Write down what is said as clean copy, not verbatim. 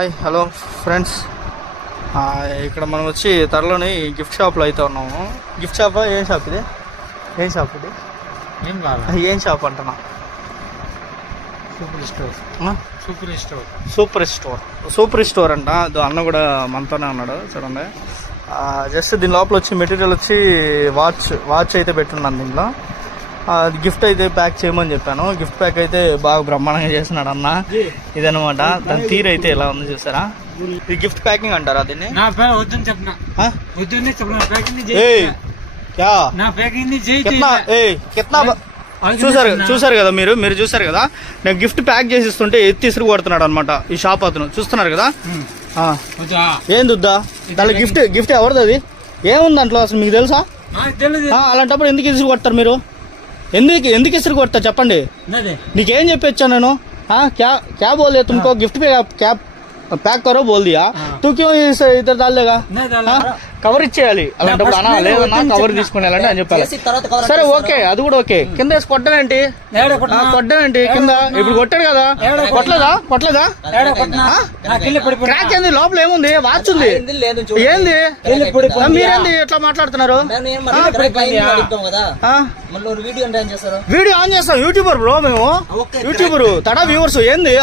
Hi hello friends, ఇక్కడ మనం వచ్చి త్వరలోని గిఫ్ట్ షాప్లో అయితే ఉన్నాము. గిఫ్ట్ షాప్ ఏం షాప్ ఇది? ఏం షాప్ ఇది? ఏం షాప్ అంటున్నా? సూపర్ స్టోర్ అంట. అన్న కూడా మనతోనే ఉన్నాడు చూడండి. జస్ట్ దీని లోపల వచ్చి మెటీరియల్ వచ్చి వాచ్ అయితే పెట్టున్నాను. దీంట్లో గిఫ్ట్ అయితే ప్యాక్ చేయమని చెప్పాను. గిఫ్ట్ ప్యాక్ అయితే బాగా బ్రహ్మాండంగా చేస్తున్నాడు అన్న. ఇదనమాట దాని తీరు అయితే ఎలా ఉంది చూసారా? ఇది గిఫ్ట్ ప్యాకింగ్ అంటారా దీన్ని? చూసారు కదా మీరు చూసారు కదా, నేను గిఫ్ట్ ప్యాక్ చేసి ఇస్తుంటే ఎత్తి ఇసురు కొడుతున్నాడు అనమాట ఈ షాప్ అతను. చూస్తున్నారు కదా. ఏంది వద్దా దాంట్లో గిఫ్ట్ ఎవరిది? అది ఏముంది దాంట్లో అసలు మీకు తెలుసా? అలాంటప్పుడు ఎందుకు ఇసురు కొడతారు మీరు? ఎందుకు ఇసురు కొడతారు చెప్పండి. నీకేం చెప్పొచ్చాను నేను? क्या बोल दिया तुमको? गिफ्ट पे क्या पैक करो बोल दिया, तू क्यों इधर डाल देगा? కవర్ ఇచ్చేయాలి. అలాంటప్పుడు అన్నా లేదన్నా కవర్ తీసుకుని వెళ్ళండి అని చెప్పాలి. సరే ఓకే, అది కూడా ఓకే. కింద వేసి కొట్టమేంటి కింద? ఇప్పుడు కొట్టాడు కదా, కొట్టలేదా? క్రాక్ ఏంది? లోపల ఏముంది? వాచ్ ఉంది. ఏంది మీరేంది ఎట్లా మాట్లాడుతున్నారు? వీడియో ఆన్ చేస్తాం. యూట్యూబర్ బ్రో మేము, యూట్యూబర్ తడా వ్యూవర్స్ ఏంది?